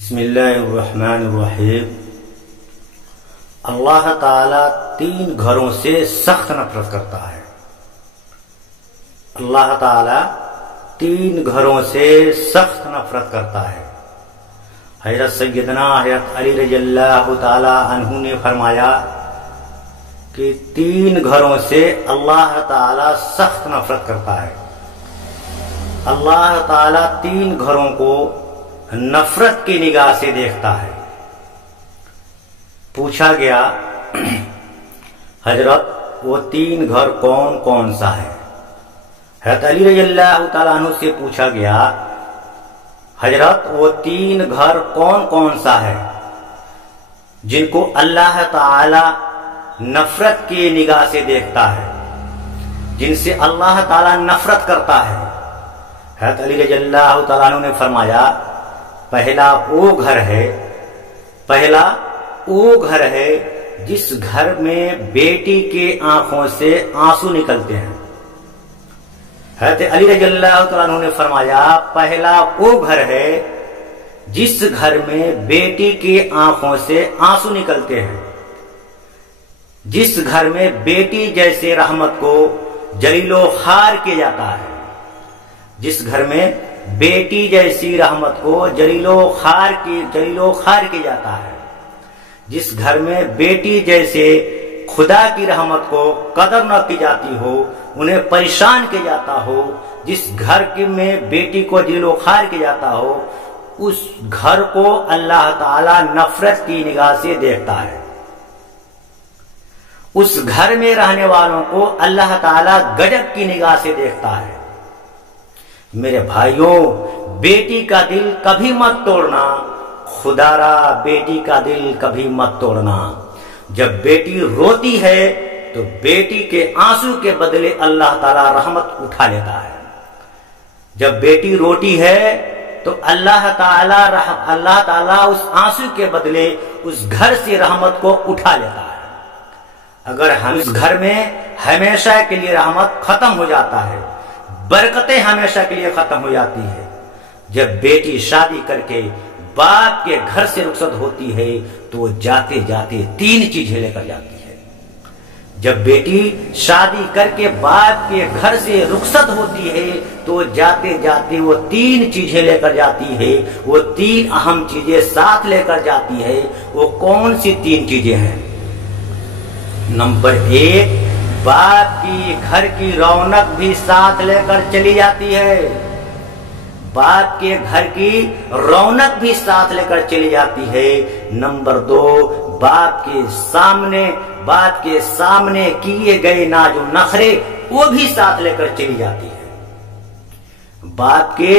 بسم اللہ الرحمن الرحیم۔ اللہ تعالیٰ 3 گھروں سے سخت نفرت کرتا ہے۔ اللہ تعالیٰ 3 گھروں سے سخت نفرت کرتا ہے۔ حضرت سیدنا حضرت علی رضی اللہ تعالیٰ عنہ نے فرمایا کہ 3 گھروں سے اللہ تعالیٰ سخت نفرت کرتا ہے۔ اللہ تعالیٰ 3 گھروں کو نفرت کی نگاہ سے دیکھتا ہے۔ پوچھا گیا حضرت وہ 3 گھر کون کون سا ہے؟ حضرت علی رضی اللہ تعالیٰ عنہ سے پوچھا گیا حضرت وہ 3 گھر کون کون سا ہے جن کو اللہ تعالی نفرت کی نگاہ سے دیکھتا ہے، جن سے اللہ تعالی نفرت کرتا ہے؟ حضرت علی رضی اللہ تعالیٰ عنہ نے فرمایا پہلا وہ گھر ہے جس گھر میں بیٹی کے آنکھوں سے آنسو نکلتے ہیں۔ حضرت علی رضی اللہ تعالیٰ عنہ نے فرمایا پہلا وہ گھر ہے جس گھر میں بیٹی کے آنکھوں سے آنسو نکلتے ہیں، جس گھر میں بیٹی جیسے رحمت کو جلیل و خوار کیا جاتا ہے، جس گھر میں بیٹی جیسی رحمت کو جلیل و خوار کیا جاتا ہے، جس گھر میں بیٹی جیسے خدا کی رحمت کو قدر نہ کی جاتی ہو، انہیں پریشان کیا جاتا ہو، جس گھر میں بیٹی کو جلیل و خوار کیا جاتا ہو، اس گھر کو اللہ تعالی نفرت کی نگاہ سے دیکھتا ہے۔ اس گھر میں رہنے والوں کو اللہ تعالی غضب کی نگاہ سے دیکھتا ہے۔ میرے بھائیوں، بیٹی کا دل کبھی مت توڑنا، خدا را بیٹی کا دل کبھی مت توڑنا۔ جب بیٹی روتی ہے تو بیٹی کے آنسو کے بدلے اللہ تعالی رحمت اٹھا لیتا ہے۔ جب بیٹی روتی ہے تو اللہ تعالی اس آنسو کے بدلے اس گھر سے رحمت کو اٹھا لیتا ہے۔ اگر ہم اس گھر میں ہمیشہ کے لیے رحمت ختم ہو جاتا ہے، برکتیں ہمیشہ کے لیے ختم ہو جاتی ہے۔ جب بیٹی شادی کر کے باپ کے گھر سے رخصت ہوتی ہے تو وہ جاتے جاتے 3 چیزیں لے کر جاتی ہے۔ جب بیٹی شادی کر کے باپ کے گھر سے رخصت ہوتی ہے تو جاتے جاتے وہ 3 چیزیں لے کر جاتی ہے۔ وہ 3 اہم چیزیں ساتھ لے کر جاتی ہے۔ وہ کون سی 3 چیزیں ہیں؟ نمبر 1، باپ کی گھر کی رونق بھی ساتھ لے کر چلی جاتی ہے۔ باپ کے گھر کی رونق بھی ساتھ لے کر چلی جاتی ہے۔ نمبر 2، باپ کے سامنے کیے گئے ناز و نخرے وہ بھی ساتھ لے کر چلی جاتی ہے۔ باپ کے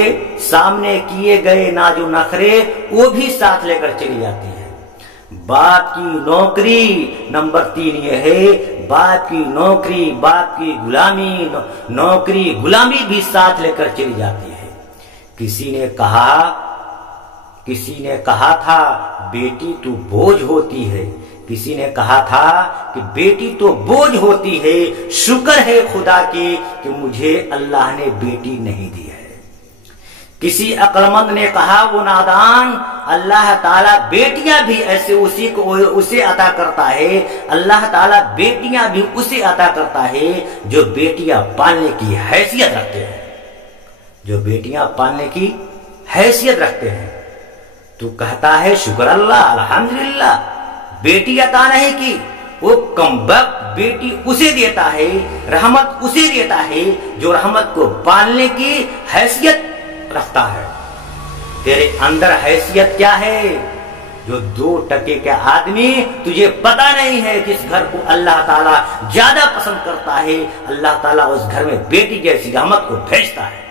سامنے کیے گئے ناز و نخرے وہ بھی ساتھ لے کر چلی جاتی ہے۔ باپ کی نوکری، نمبر 3 یہ ہے باپ کی نوکری، باپ کی غلامی بھی ساتھ لے کر چلی جاتی ہے۔ کسی نے کہا تھا بیٹی تو بوجھ ہوتی ہے، کسی نے کہا تھا کہ بیٹی تو بوجھ ہوتی ہے، شکر ہے خدا کی کہ مجھے اللہ نے بیٹی نہیں دی ہے۔ کسی عقل مند نے کہا وہ نادان، اللہ تعالیٰ بیٹیاں بھی ایسے اسے عطا کرتا ہے، اللہ تعالیٰ بیٹیاں بھی اسے عطا کرتا ہے جو بیٹیاں پالنے کی حیثیت رکھتے ہیں، جو بیٹیاں پالنے کی حیثیت رکھتے ہیں۔ تو کہتا ہے شکر اللہ، الحمدللہ، بیٹی عطا نہیں کی، وہ کمبخت بیٹی اسے دیتا ہے، رحمت اسے دیتا ہے جو رحمت کو پالنے کی حیثیت رکھتا ہے۔ تیرے اندر حیثیت کیا ہے؟ جو 2 ٹکے کا آدمی تجھے پتا نہیں ہے، جس گھر کو اللہ تعالیٰ زیادہ پسند کرتا ہے، اللہ تعالیٰ اس گھر میں بیٹی جیسی رحمت کو بھیجتا ہے۔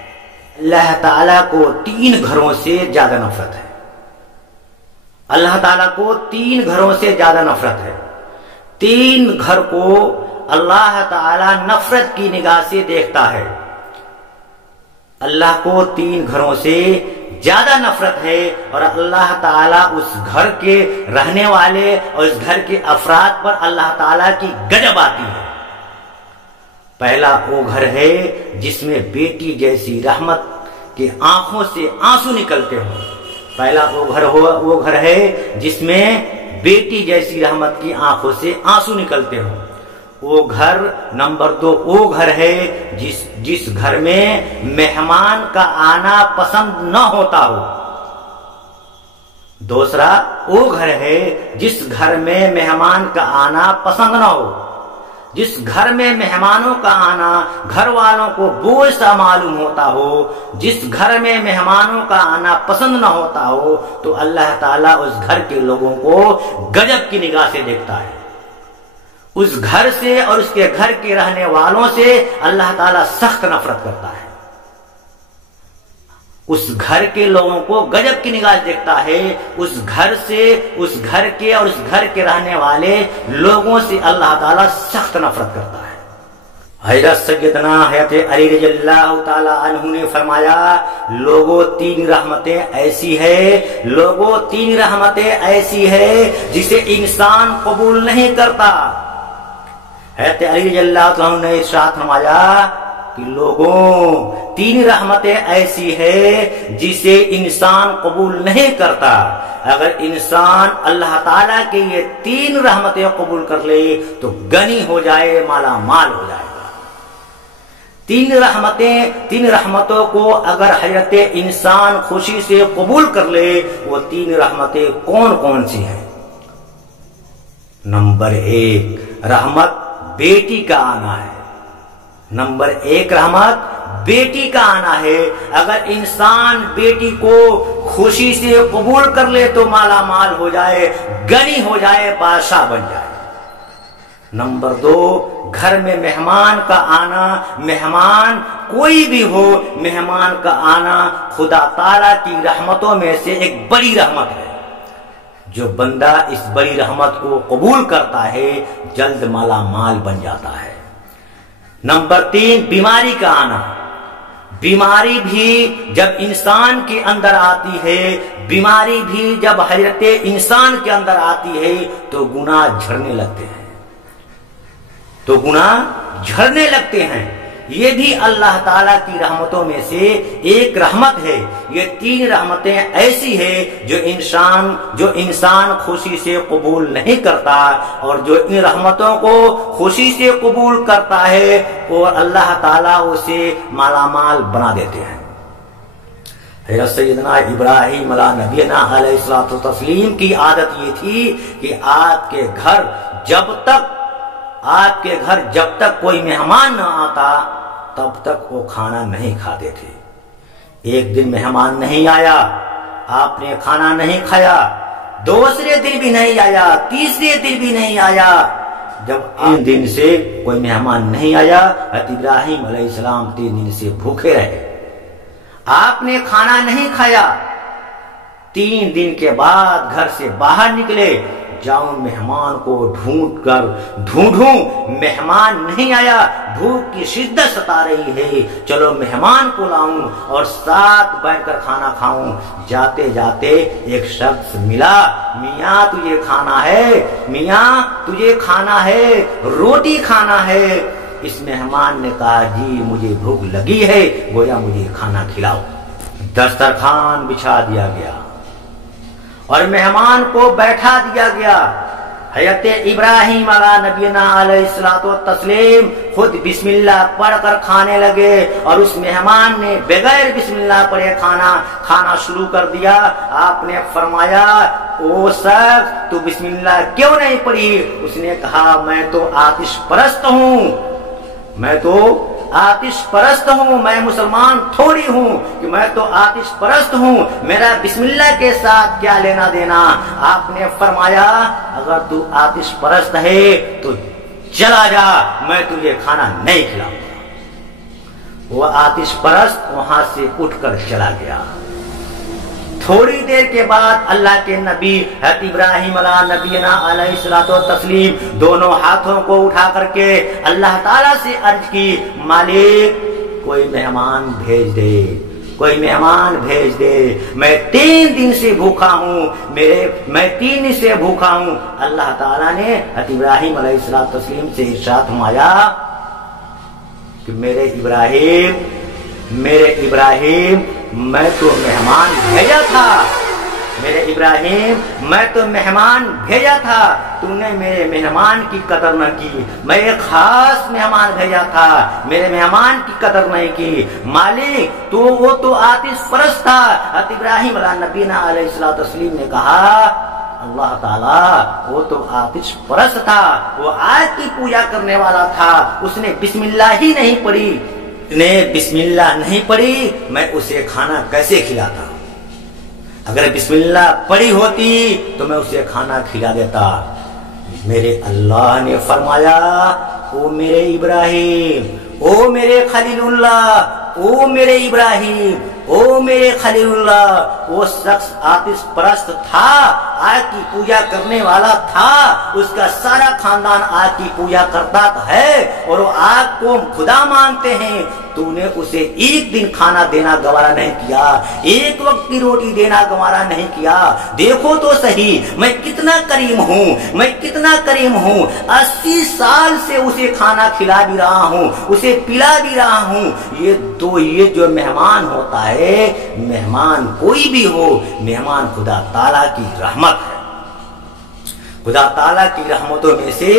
اللہ تعالیٰ کو 3 گھروں سے زیادہ نفرت ہے۔ اللہ تعالیٰ کو 3 گھروں سے زیادہ نفرت ہے۔ 3 گھر کو اللہ تعالیٰ نفرت کی نگاہ سے دیکھتا ہے۔ اللہ کو 3 گھروں سے زیادہ نفرت ہے اور اللہ تعالیٰ اس گھر کے رہنے والے اور اس گھر کے افراد پر اللہ تعالیٰ کی غضب آتی ہے۔ پہلا وہ گھر ہے جس میں بیٹی جیسی رحمت کے آنکھوں سے آنسو نکلتے ہوں۔ پہلا وہ گھر ہے جس میں بیٹی جیسی رحمت کی آنکھوں سے آنسو نکلتے ہوں، وہ گھر نمبر 2 وہ گھر ہے جس گھر میں مہمان کا آنا پسند نہ ہوتا ہو، دوسرا وہ گھر ہے جس گھر میں مہمان کا آنا پسند نہ ہو، جس گھر میں مہمانوں کا آنا گھر والوں کو بوجھ سا معلوم ہوتا ہو، جس گھر میں مہمانوں کا آنا پسند نہ ہوتا ہو، تو اللہ تعالیٰ اس گھر کے لوگوں کو گجب کی نگاہ سے دیکھتا ہے، اس گھر سے اور اس کے گھر کے رہنے والوں سے اللہ تعالیٰ سخت نفرت کرتا ہے، اس گھر کے لوگوں کو گجب کی نگاہ دیکھتا ہے، اس گھر سے، اس گھر کے اور اس گھر کے رہنے والے لوگوں سے اللہ تعالیٰ سخت نفرت کرتا ہے۔ حضرت سیدنا حضرت علی رضی اللہ تعالی عنہ نے فرمایا، لوگوں 3 رحمتیں ایسی ہے، لوگوں 3 رحمتیں ایسی ہے جسے انسان قبول نہیں کرتا۔ حضرت علی رضی اللہ تعالی عنہ نے ارشاد فرمایا کہ لوگوں 3 رحمتیں ایسی ہے جسے انسان قبول نہیں کرتا، اگر انسان اللہ تعالیٰ کے یہ 3 رحمتیں قبول کر لے تو غنی ہو جائے، مالا مال ہو جائے گا۔ 3 رحمتوں کو اگر حضرت انسان خوشی سے قبول کر لے، وہ 3 رحمتیں کون کون سی ہیں؟ نمبر 1 رحمت بیٹی کا آنا ہے، نمبر 1 رحمت بیٹی کا آنا ہے، اگر انسان بیٹی کو خوشی سے قبول کر لے تو مالا مال ہو جائے، غنی ہو جائے، بادشاہ بن جائے۔ نمبر 2 گھر میں مہمان کا آنا، مہمان کوئی بھی ہو، مہمان کا آنا خدا تعالیٰ کی رحمتوں میں سے ایک بڑی رحمت ہے، جو بندہ اس بڑی رحمت کو قبول کرتا ہے جلد مالا مال بن جاتا ہے۔ نمبر 3 بیماری کا آنا، بیماری بھی جب انسان کے اندر آتی ہے، بیماری بھی جب حضرت انسان کے اندر آتی ہے تو گناہ جھڑنے لگتے ہیں، تو گناہ جھڑنے لگتے ہیں، یہ بھی اللہ تعالیٰ کی رحمتوں میں سے ایک رحمت ہے۔ یہ 3 رحمتیں ایسی ہے جو انسان خوشی سے قبول نہیں کرتا، اور جو ان رحمتوں کو خوشی سے قبول کرتا ہے اور اللہ تعالیٰ اسے مالا مال بنا دیتے ہیں۔ حضرت سیدنا ابراہیم علیہ نبینا علیہ الصلوۃ والتسلیم کی عادت یہ تھی کہ آپ کے گھر جب تک کوئی مہمان نہ آتا تب تک وہ کھانا نہیں کھاتے تھے۔ ایک دن مہمان نہیں آیا، آپ نے کھانا نہیں کھایا، دوسرے دن بھی نہیں آیا، تیسرے دن بھی نہیں آیا، جب 3 دن سے کوئی مہمان نہیں آیا، حضرت ابراہیم علیہ السلام 3 دن سے بھوکے رہے، آپ نے کھانا نہیں کھایا۔ 3 دن کے بعد گھر سے باہر نکلے، جاؤں مہمان کو ڈھونڈوں، مہمان نہیں آیا، بھوک کی شدت ستا رہی ہے، چلو مہمان کو لاؤں اور ساتھ بیٹھ کر کھانا کھاؤں۔ جاتے جاتے ایک شخص ملا، میاں تجھے کھانا ہے، میاں تجھے کھانا ہے، روٹی کھانا ہے۔ اس مہمان نے کہا جی مجھے بھوک لگی ہے، گویا مجھے کھانا کھلاؤ۔ دسترخوان بچھا دیا گیا اور مہمان کو بیٹھا دیا گیا۔ حضرت ابراہیم علیہ نبینا علیہ الصلوۃ والتسلیم خود بسم اللہ پڑھ کر کھانے لگے، اور اس مہمان نے بغیر بسم اللہ پڑھے کھانا شروع کر دیا۔ آپ نے فرمایا او شخص تو بسم اللہ کیوں نہیں پڑھی؟ اس نے کہا میں تو آتش پرست ہوں، میں مسلمان تھوڑی ہوں کہ میں تو آتش پرست ہوں، میرا بسم اللہ کے ساتھ کیا لینا دینا؟ آپ نے فرمایا اگر تو آتش پرست ہے تو چلا جا، میں تجھے کھانا نہیں کھلاؤں گا۔ وہ آتش پرست وہاں سے اٹھ کر چلا گیا۔ تھوڑی دیر کے بعد اللہ کے نبی حضرت ابراہیم علیہ نبینا علیہ الصلوۃ والتسلیم دونوں ہاتھوں کو اٹھا کر کے اللہ تعالیٰ سے عرض کی مالک کوئی مہمان بھیج دے، میں 3 دن سے بھوکا ہوں، میں 3 دن سے بھوکا ہوں۔ اللہ تعالیٰ نے حضرت ابراہیم علیہ الصلوۃ والتسلیم سے ارشاد فرمایا کہ میرے ابراہیم میں تو مہمان بھیجا تھا، میرے ابراہیم میں تو مہمان بھیجا تھا، تو نے میرے مہمان کی قدر نہ کی، میں ایک خاص مہمان بھیجا تھا، میرے مہمان کی قدر نہیں کی۔ مالک وہ تو آتش پرست تھا۔ حضرت ابراہیم علیہ نبینا علیہ الصلوۃ والتسلیم نے کہا اللہ تعالیٰ وہ تو آتش پرست تھا، وہ آگ کی پوجا کرنے والا تھا، اس نے بسم اللہ ہی نہیں پڑھی، نے بسم اللہ نہیں پڑھی، میں اسے کھانا کیسے کھلاتا؟ اگر بسم اللہ پڑھی ہوتی تو میں اسے کھانا کھلا دیتا۔ میرے اللہ نے فرمایا او میرے ابراہیم، او میرے خلیل اللہ، او میرے ابراہیم، او میرے خلیل اللہ، وہ شخص آتش پرست تھا، آگ کی پوجا کرنے والا تھا، اس کا سارا خاندان آگ کی پوجا کرتا ہے اور وہ آگ کو خدا مانتے ہیں، تو نے اسے ایک دن کھانا دینا گوارا نہیں کیا، ایک وقت کی روٹی دینا گوارا نہیں کیا۔ دیکھو تو صحیح میں کتنا کریم ہوں، میں کتنا کریم ہوں، 80 سال سے اسے کھانا کھلا بھی رہا ہوں، اسے پلا بھی رہا ہوں۔ یہ جو مہمان ہوتا ہے، مہمان کوئی بھی ہو، مہمان خدا تعالیٰ کی رحمت ہے، خدا تعالیٰ کی رحمتوں میں سے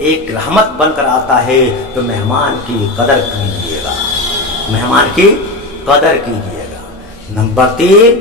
ایک رحمت بن کر آتا ہے، تو مہمان کی قدر کیجیے گا، مہمان کی قدر کیجیے گا۔ نمبر 3،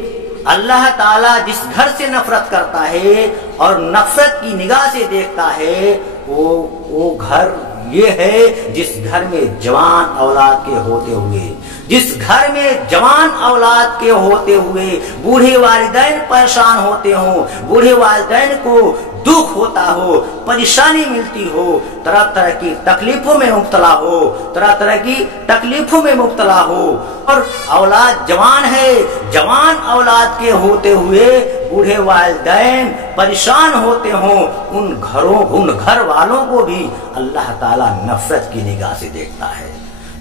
اللہ تعالیٰ جس گھر سے نفرت کرتا ہے اور نفرت کی نگاہ سے دیکھتا ہے، وہ گھر یہ ہے جس گھر میں جوان اولاد کے ہوتے ہوئے، جس گھر میں جوان اولاد کے ہوتے ہوئے بوڑھے والدین پریشان ہوتے ہوں، بوڑھے والدین کو دکھ ہوتا ہو، پریشانی ملتی ہو، طرح طرح کی تکلیفوں میں مبتلا ہو، طرح طرح کی تکلیفوں میں مبتلا ہو، اور اولاد جوان ہے، جوان اولاد کے ہوتے ہوئے بوڑھے والدین پریشان ہوتے ہوں، ان گھر والوں کو بھی اللہ تعالیٰ نفرت کی نگاہ سے دیکھتا ہے۔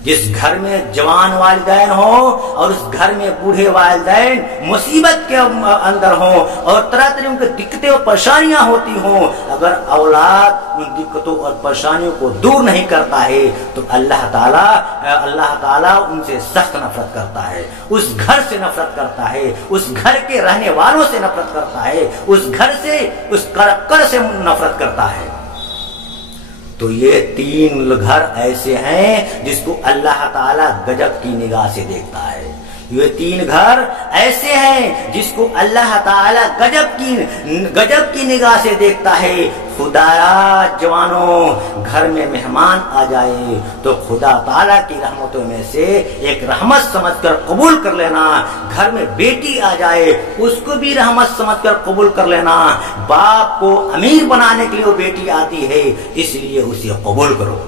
جس گھر میں جوان والدین ہوں اور اس گھر میں بوڑھے والدین مصیبت کے اندر ہوں اور طرح طرح ان کی دقتیں اور پریشانیاں ہوتی ہوں، اگر اولاد ان دقتوں اور پریشانیوں کو دور نہیں کرتا ہے تو اللہ تعالیٰ ان سے سخت نفرت کرتا ہے، اس گھر سے نفرت کرتا ہے، اس گھر کے رہنے والوں سے نفرت کرتا ہے، اس گھر سے، اس کڑکڑ سے نفرت کرتا ہے۔ تو یہ 3 گھر ایسے ہیں جس کو اللہ تعالیٰ گجب کی نگاہ سے دیکھتا ہے، یہ 3 گھر ایسے ہیں جس کو اللہ تعالیٰ گجب کی نگاہ سے دیکھتا ہے۔ خدایا جوانوں، گھر میں مہمان آ جائے تو خدا تعالیٰ کی رحمتوں میں سے ایک رحمت سمجھ کر قبول کر لینا، گھر میں بیٹی آ جائے اس کو بھی رحمت سمجھ کر قبول کر لینا، باپ کو امیر بنانے کے لیے وہ بیٹی آتی ہے اس لیے اسے قبول کرو،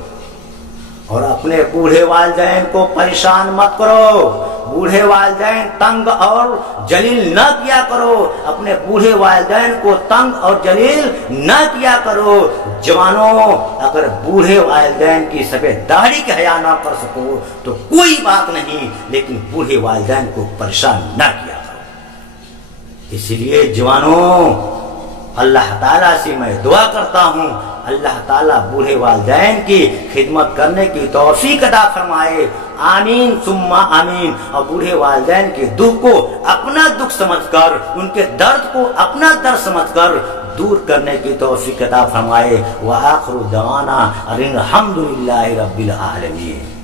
اور اپنے بوڑھے والدین کو پریشان مت کرو، بوڑھے والدین تنگ اور جلیل نہ کیا کرو، اپنے بوڑھے والدین کو تنگ اور جلیل نہ کیا کرو۔ جوانوں، اگر بوڑھے والدین کی سفید داڑھی کے حیا نہ کر سکو تو کوئی بات نہیں، لیکن بوڑھے والدین کو پریشان نہ کیا کرو۔ اس لیے جوانوں، اللہ تعالیٰ سے میں دعا کرتا ہوں اللہ تعالیٰ بوڑھے والدین کی خدمت کرنے کی توفیق عطا فرمائے، آمین ثم آمین، اور بوڑھے والدین کے دکھ کو اپنا دکھ سمجھ کر، ان کے درد کو اپنا درد سمجھ کر دور کرنے کی توفیق عطا فرمائے۔ وآخر دعوانا الحمد للہ رب العالمین۔